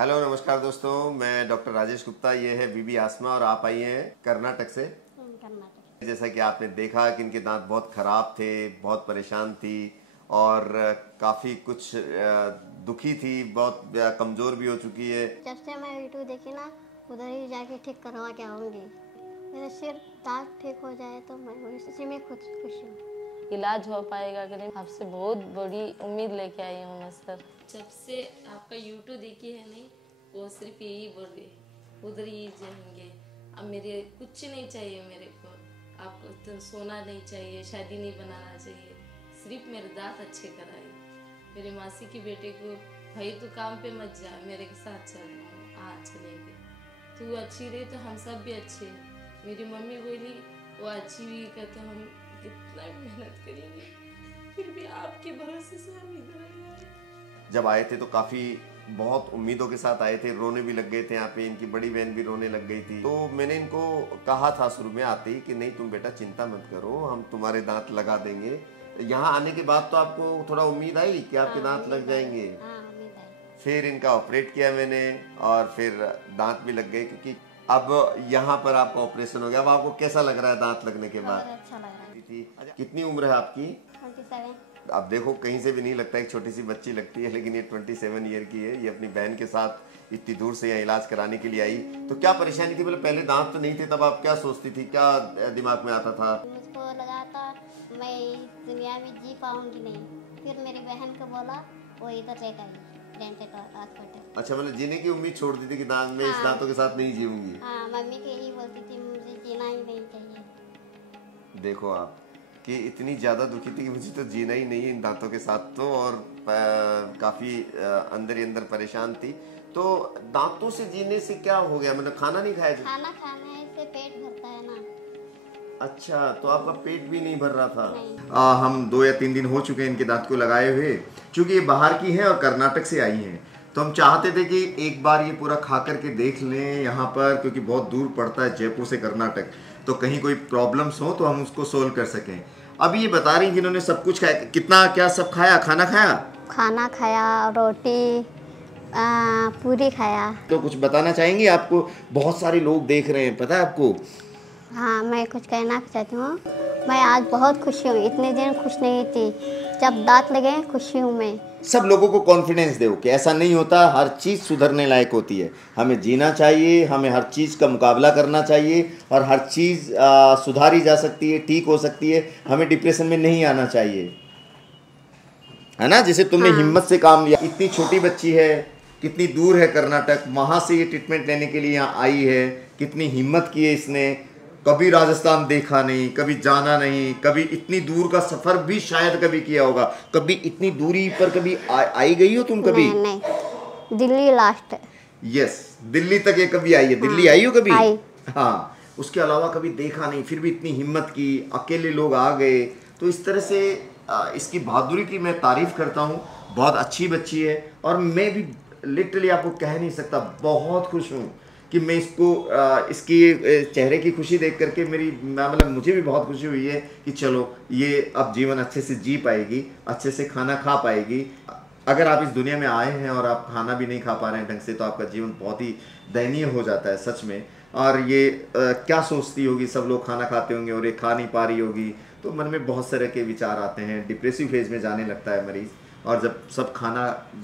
Hello नमस्कार दोस्तों, मैं डॉक्टर राजेश गुप्ता। ये है बीबी आसमा और आप आई हैं कर्नाटक से। कर्नाटक। जैसा कि आपने देखा कि इनके दांत बहुत खराब थे, बहुत परेशान थी और काफ़ी कुछ दुखी थी, बहुत कमज़ोर भी हो चुकी है। जब से मैं यूट्यूब देखी ना, उधर ही जाके ठीक करवा के आऊँगी। मेरा सिर दांत ठीक हो जाए तो मैं इसी में खुश हूँ। इलाज हो पाएगा कि नहीं, आपसे बहुत बड़ी उम्मीद लेके आई हूँ मैं सर। जब से आपका यूट्यूब देखी है नहीं, वो सिर्फ यही बोल रहे उधर ही जाएंगे। अब मेरे कुछ नहीं चाहिए, मेरे को आपको तो सोना नहीं चाहिए, शादी नहीं बनाना चाहिए, सिर्फ मेरे दांत अच्छे कराए। मेरे मासी की बेटे को, भाई तू काम पे मत जा, मेरे के साथ चल। हाँ चलेंगे, तू अच्छी रहे तो हम सब भी अच्छे। मेरी मम्मी बोली वो अच्छी हुई का तो हम कितना मेहनत करेंगे, फिर भी आपके भरोसे से हम इधर आए। जब आए थे तो काफ़ी बहुत उम्मीदों के साथ आए थे, रोने भी लग गए थे। यहाँ पे इनकी बड़ी बहन भी रोने लग गई थी। तो मैंने इनको कहा था शुरू में आते ही कि नहीं तुम बेटा चिंता मत करो, हम तुम्हारे दांत लगा देंगे। यहाँ आने के बाद तो आपको थोड़ा उम्मीद आई कि आपके दांत लग जाएंगे। फिर इनका ऑपरेट किया मैंने और फिर दांत भी लग गए, क्योंकि अब यहाँ पर आपका ऑपरेशन हो गया। अब आपको कैसा लग रहा है दांत लगने के बाद? अच्छा लग रहा है। कितनी उम्र है आपकी? 27। आप देखो कहीं से भी नहीं लगता एक छोटी सी बच्ची लगती है, लेकिन ये 27 ईयर की है। ये अपनी बहन के साथ इतनी दूर से यहाँ इलाज कराने के लिए आई। तो क्या परेशानी थी? मतलब पहले दांत तो नहीं थे, तब आप क्या सोचती थी, क्या दिमाग में आता था? मुझको लगा था मैं इस दुनिया में जी पाऊंगी नहीं। फिर मेरी बहन को बोला वो इधर लेकर आई डेंटल हॉस्पिटल। अच्छा, मतलब जीने की उम्मीद छोड़ दी थी कि दांत में इस दांतों के साथ नहीं जीऊंगी। हाँ, मम्मी के यही बोलती थी मुझे जीना ही नहीं चाहिए। देखो आप कि इतनी ज़्यादा दुखी थी कि मुझे तो जीना ही नहीं है इन दांतों के साथ। तो और काफ़ी अंदर ही अंदर परेशान थी। तो दांतों से जीने से क्या हो गया? मतलब खाना नहीं खाया? खाना खाने से पेट भरता है ना। अच्छा, तो आपका पेट भी नहीं भर रहा था? हम 2 या 3 दिन हो चुके हैं इनके दांत को लगाए हुए। चूंकि ये बाहर की हैं और कर्नाटक से आई हैं, तो हम चाहते थे कि एक बार ये पूरा खा करके देख लें यहाँ पर, क्योंकि बहुत दूर पड़ता है जयपुर से कर्नाटक। तो कहीं कोई प्रॉब्लम्स हो तो हम उसको सोल्व कर सकें। अभी ये बता रही कि इन्होंने सब कुछ खाया। कितना क्या सब खाया? खाना खाया? खाना खाया, रोटी पूरी खाया। तो कुछ बताना चाहेंगे? आपको बहुत सारे लोग देख रहे हैं, पता है आपको? हाँ, मैं कुछ कहना चाहती हूँ। मैं आज बहुत खुशी हूँ, इतने दिन खुश नहीं थी। जब दांत लगे खुशी हूँ मैं। सब लोगों को कॉन्फिडेंस दो कि ऐसा नहीं होता, हर चीज़ सुधरने लायक होती है। हमें जीना चाहिए, हमें हर चीज़ का मुकाबला करना चाहिए और हर चीज़ सुधारी जा सकती है, ठीक हो सकती है। हमें डिप्रेशन में नहीं आना चाहिए, है ना? जैसे तुमने हिम्मत से काम लिया। इतनी छोटी बच्ची है, कितनी दूर है कर्नाटक, वहाँ से ये ट्रीटमेंट लेने के लिए यहाँ आई है। कितनी हिम्मत की है इसने। कभी राजस्थान देखा नहीं, कभी जाना नहीं, कभी इतनी दूर का सफर भी शायद कभी किया होगा। कभी इतनी दूरी पर कभी आई गई हो तुम? कभी नहीं, दिल्ली लास्ट। यस, दिल्ली तक ये कभी आई है। दिल्ली आई हो कभी? हाँ, उसके अलावा कभी देखा नहीं, फिर भी इतनी हिम्मत की, अकेले लोग आ गए। तो इस तरह से इसकी बहादुरी की मैं तारीफ करता हूँ। बहुत अच्छी बच्ची है और मैं भी लिटरली आपको कह नहीं सकता, बहुत खुश हूँ कि मैं इसकी चेहरे की खुशी देख करके मतलब मुझे भी बहुत खुशी हुई है कि चलो ये अब जीवन अच्छे से जी पाएगी, अच्छे से खाना खा पाएगी। अगर आप इस दुनिया में आए हैं और आप खाना भी नहीं खा पा रहे हैं ढंग से, तो आपका जीवन बहुत ही दयनीय हो जाता है सच में। और ये क्या सोचती होगी? सब लोग खाना खाते होंगे और ये खा नहीं पा रही होगी, तो मन में बहुत सारे के विचार आते हैं। डिप्रेसिव फेज में जाने लगता है मरीज़। और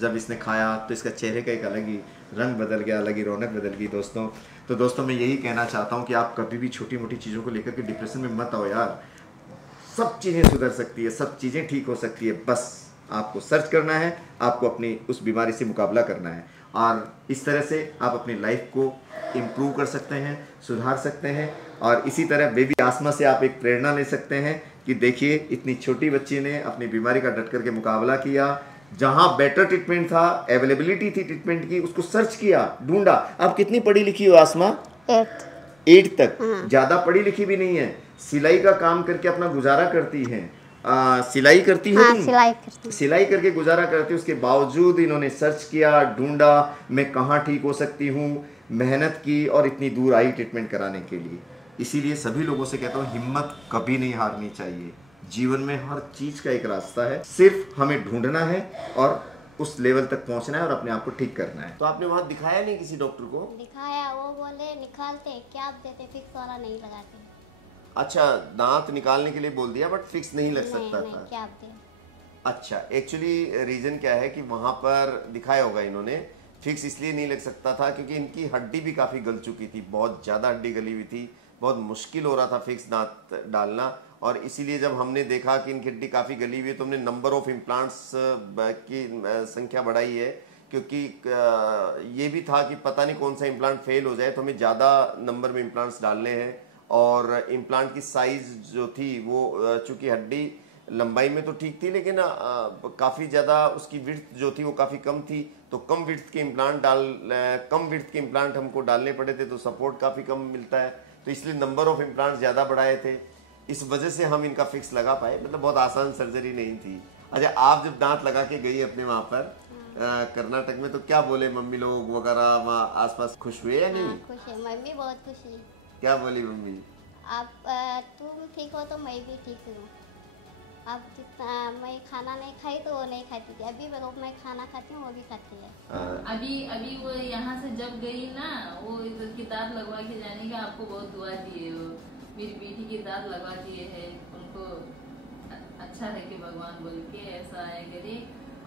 जब इसने खाया तो इसका चेहरे का एक अलग ही रंग बदल गया, अलग ही रौनक बदल गई दोस्तों। तो दोस्तों मैं यही कहना चाहता हूँ कि आप कभी भी छोटी मोटी चीज़ों को लेकर के डिप्रेशन में मत आओ यार। सब चीज़ें सुधर सकती है, सब चीज़ें ठीक हो सकती है। बस आपको सर्च करना है, आपको अपनी उस बीमारी से मुकाबला करना है और इस तरह से आप अपनी लाइफ को इम्प्रूव कर सकते हैं, सुधार सकते हैं। और इसी तरह बेबी आसमा से आप एक प्रेरणा ले सकते हैं कि देखिए इतनी छोटी बच्ची ने अपनी बीमारी का डट करके मुकाबला किया। जहां बेटर ट्रीटमेंट था, अवेलेबिलिटी थी ट्रीटमेंट की, उसको सर्च किया, ढूंढा। आप कितनी पढ़ी लिखी हो आसमा? 8 तक। ज़्यादा पढ़ी लिखी भी नहीं है। सिलाई का काम करके अपना गुजारा करती हैं। सिलाई करती हो तुम? सिलाई करके गुजारा करती। उसके बावजूद इन्होंने सर्च किया, ढूंढा, मैं कहाँ ठीक हो सकती हूँ, मेहनत की और इतनी दूर आई ट्रीटमेंट कराने के लिए। इसीलिए सभी लोगों से कहता हूँ हिम्मत कभी नहीं हारनी चाहिए। जीवन में हर चीज़ का एक रास्ता है, सिर्फ हमें ढूंढना है और उस लेवल तक पहुंचना है और अपने आप को ठीक करना है। तो आपने वहाँ दिखाया नहीं किसी डॉक्टर को? दिखाया, वो बोले निकालते क्या देते, फिक्स वाला नहीं लगाते। अच्छा, दांत निकालने के लिए बोल दिया बट फिक्स नहीं लग सकता नहीं, था। क्या दे। अच्छा, एक्चुअली रीजन क्या है कि वहां पर दिखाया होगा इन्होंने, फिक्स इसलिए नहीं लग सकता था क्योंकि इनकी हड्डी भी काफी गल चुकी थी, बहुत ज्यादा हड्डी गली हुई थी, बहुत मुश्किल हो रहा था फिक्स दांत डालना। और इसीलिए जब हमने देखा कि इनकी हड्डी काफी गली हुई है तो हमने नंबर ऑफ इम्प्लांट्स की संख्या बढ़ाई है, क्योंकि ये भी था कि पता नहीं कौन सा इम्प्लांट फेल हो जाए तो हमें ज्यादा नंबर में इम्प्लांट्स डालने हैं। और इम्प्लांट की साइज जो थी वो चूंकि हड्डी लंबाई में तो ठीक थी लेकिन काफ़ी ज़्यादा उसकी विड्थ जो थी वो काफ़ी कम थी, तो कम विड्थ के इम्प्लांट हमको डालने पड़े थे, तो सपोर्ट काफ़ी कम मिलता है, तो इसलिए नंबर ऑफ इम्प्लांट ज़्यादा बढ़ाए थे, इस वजह से हम इनका फिक्स लगा पाए। मतलब बहुत आसान सर्जरी नहीं थी। अच्छा, आप जब दांत लगा के गई अपने वहाँ पर कर्नाटक में, तो क्या बोले मम्मी लोग वगैरह वहाँ आसपास, खुश हुए या नहीं? खुश है, मम्मी बहुत खुश है। क्या बोली मम्मी? आप तुम ठीक हो तो मैं भी ठीक हूँ। अब जितना मैं खाना नहीं खाई तो वो नहीं खाती थी, अभी मैं खाना खाती हूँ, वो भी खाती है। अभी वो यहाँ से जब गई ना, वो इधर की दांत लगवा के जाने का आपको बहुत दुआ दिए, वो मेरी बेटी की दांत लगवा दिए है, उनको अच्छा है कि भगवान बोल के ऐसा आया करे।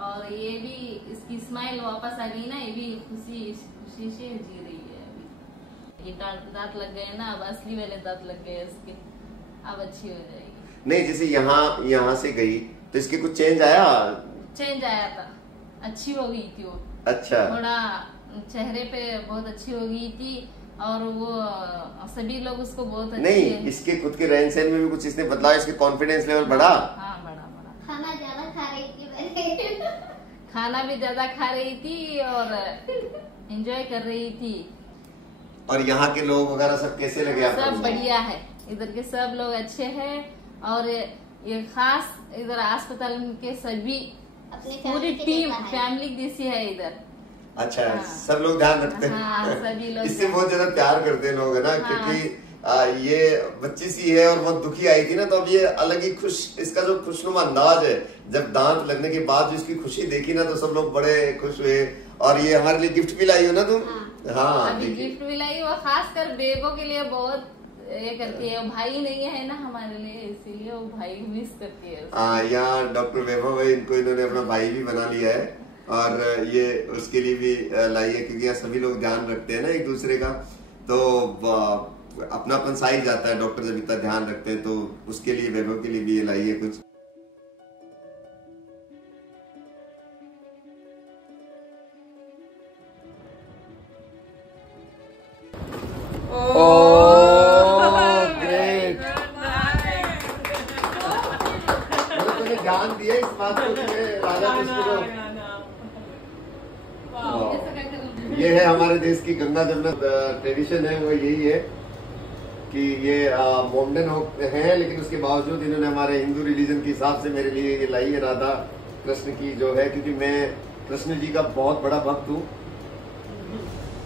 और ये भी इसकी स्माइल वापस आ गई ना, ये भी खुशी से जी रही है। अभी ये दांत लग गए ना, अब असली वाले दांत लग गए इसके, अब अच्छी हो जाएगी। नहीं, जैसे यहाँ से गई तो इसके कुछ चेंज आया था, अच्छी हो गई थी वो। अच्छा, थोड़ा चेहरे पे बहुत अच्छी हो गई थी और वो सभी लोग उसको बहुत अच्छी नहीं है। इसके खुद के रहन सहन में भी कुछ इसने बदलाव, इसके कॉन्फिडेंस लेवल बढ़ा? हाँ, बढ़ा। खाना ज्यादा खा रही थी खाना भी ज्यादा खा रही थी और एंजॉय कर रही थी। और यहाँ के लोग वगैरह सब कैसे लगे आपको? सब बढ़िया है, इधर के सब लोग अच्छे हैं। और ये खास इधर अस्पताल के सभी पूरी टीम फैमिली जैसी है इधर। अच्छा, सब लोग ध्यान रखते हैं। हाँ, सभी लोग इससे बहुत ज्यादा प्यार करते हैं लोग, है ना? हाँ। क्योंकि ये बच्ची सी है और बहुत दुखी आई थी ना, तो अब ये अलग ही खुश, इसका जो खुशनुमा अंदाज है, जब दांत लगने के बाद जो इसकी खुशी देखी ना, तो सब लोग बड़े खुश हुए। और ये हमारे लिए गिफ्ट भी लाई हो ना तुम? हाँ, गिफ्ट भी लाई हो, खास कर बेबो के लिए बहुत ये करती है। भाई नहीं है ना हमारे लिए, इसीलिए वो भाई मिस करती है। यहाँ डॉक्टर वैभव है, इनको इन्होंने अपना भाई भी बना लिया है और ये उसके लिए भी लाई है, क्योंकि यहाँ सभी लोग ध्यान रखते हैं ना एक दूसरे का, तो अपनापन सा ही जाता है। डॉक्टर जब इतना ध्यान रखते हैं तो उसके लिए, वैभव के लिए भी ये लाई है कुछ। ध्यान दिया इस बात को कि राजा कृष्ण को, ये है हमारे देश की गंगा जमुना ट्रेडिशन है, वो यही है कि ये मोमडन है, लेकिन उसके बावजूद इन्होंने हमारे हिंदू रिलीजन के हिसाब से मेरे लिए ये लाई है राधा कृष्ण की जो है, क्योंकि मैं कृष्ण जी का बहुत बड़ा भक्त हूँ।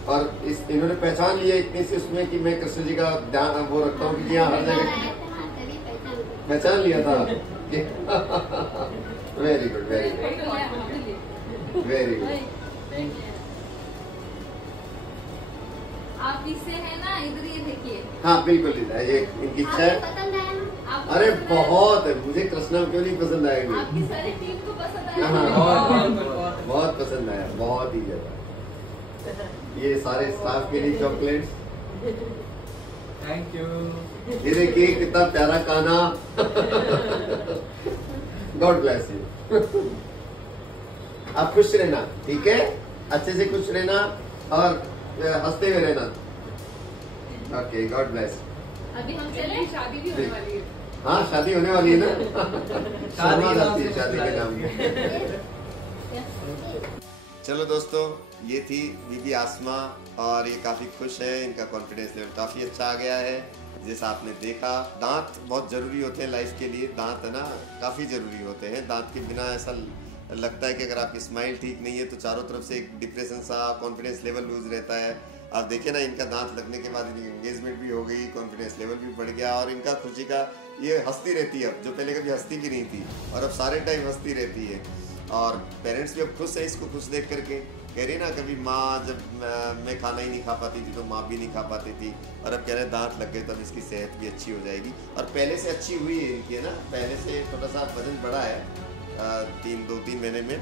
और इन्होंने पहचान लिया इतनी सी उसमें कि मैं कृष्ण जी का ध्यान वो रखता हूँ, क्योंकि यहाँ हर जगह पहचान लिया था। Very good, very good, very good. आप इससे है ना, इधर ये देखिए। हाँ बिल्कुल, ये इनकी इच्छा है। अरे बहुत है, मुझे कृष्णा क्यों नहीं पसंद आएगी? आपकी सारी टीम को पसंद आया? बहुत पसंद आया, बहुत ही ज्यादा। ये सारे स्टाफ के लिए चॉकलेट्स, थैंक यू। ये देखिए कितना प्यारा काना। God bless you. आप खुश रहना, ठीक है? अच्छे से खुश रहना और हंसते हुए रहना। Okay, God bless. अभी हम चले, शादी भी होने वाली है। हाँ, शादी होने वाली है ना, शादी के नाम पे। चलो दोस्तों, ये थी बीबी आसमा और ये काफ़ी खुश है, इनका कॉन्फिडेंस लेवल काफ़ी अच्छा आ गया है। जैसा आपने देखा, दांत बहुत ज़रूरी होते हैं लाइफ के लिए, दांत है ना काफ़ी ज़रूरी होते हैं। दांत के बिना ऐसा लगता है कि अगर आपकी स्माइल ठीक नहीं है तो चारों तरफ से एक डिप्रेशन सा, कॉन्फिडेंस लेवल लूज रहता है। आप देखिए ना, इनका दांत लगने के बाद इनकी एंगेजमेंट भी हो गई, कॉन्फिडेंस लेवल भी बढ़ गया और इनका खुशी का, ये हंसती रहती है अब, जो पहले कभी हंसती भी नहीं थी और अब सारे टाइम हंसती रहती है। और पेरेंट्स भी अब खुश है इसको खुश देख करके। कह रही ना कभी माँ जब मैं खाना ही नहीं खा पाती थी तो माँ भी नहीं खा पाती थी, और अब कह रहे दांत लग गए तो अब इसकी सेहत भी अच्छी हो जाएगी। और पहले से अच्छी हुई है इनकी, है ना, पहले से थोड़ा सा वजन बढ़ा है 2-3 महीने में।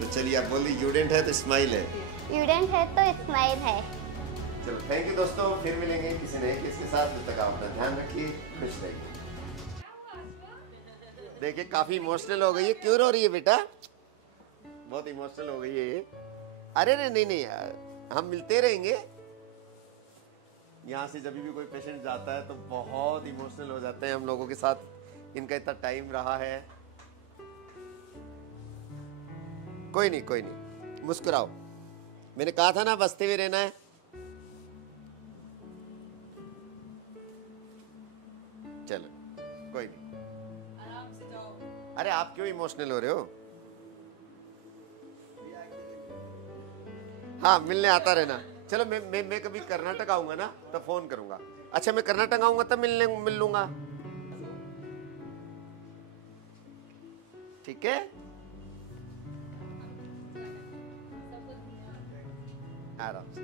तो चलिए आप बोलिए यूडेंट है तो स्माइल है, यूडेंट है तो स्माइल है। चलो थैंक यू दोस्तों, फिर मिलेंगे किसी नए केस के साथ। जब तक आप अपना ध्यान रखिए, खुश रहिए। देखिए काफी इमोशनल हो गई है। क्यों रो रही है बेटा? बहुत इमोशनल हो गई है ये। अरे नहीं नहीं यार, हम मिलते रहेंगे। यहाँ से जब भी कोई पेशेंट जाता है तो बहुत इमोशनल हो जाते हैं हम लोगों के साथ। इनका इतना टाइम रहा है। कोई नहीं, मुस्कुराओ। मैंने कहा था ना बसते हुए रहना है। चलो कोई नहीं, आराम से जाओ। अरे आप क्यों इमोशनल हो रहे हो? हाँ मिलने आता रहना। चलो मैं कभी कर्नाटक आऊंगा ना तो फोन करूंगा। अच्छा मैं कर्नाटक आऊंगा तब मिल लूंगा, ठीक है? आराम से।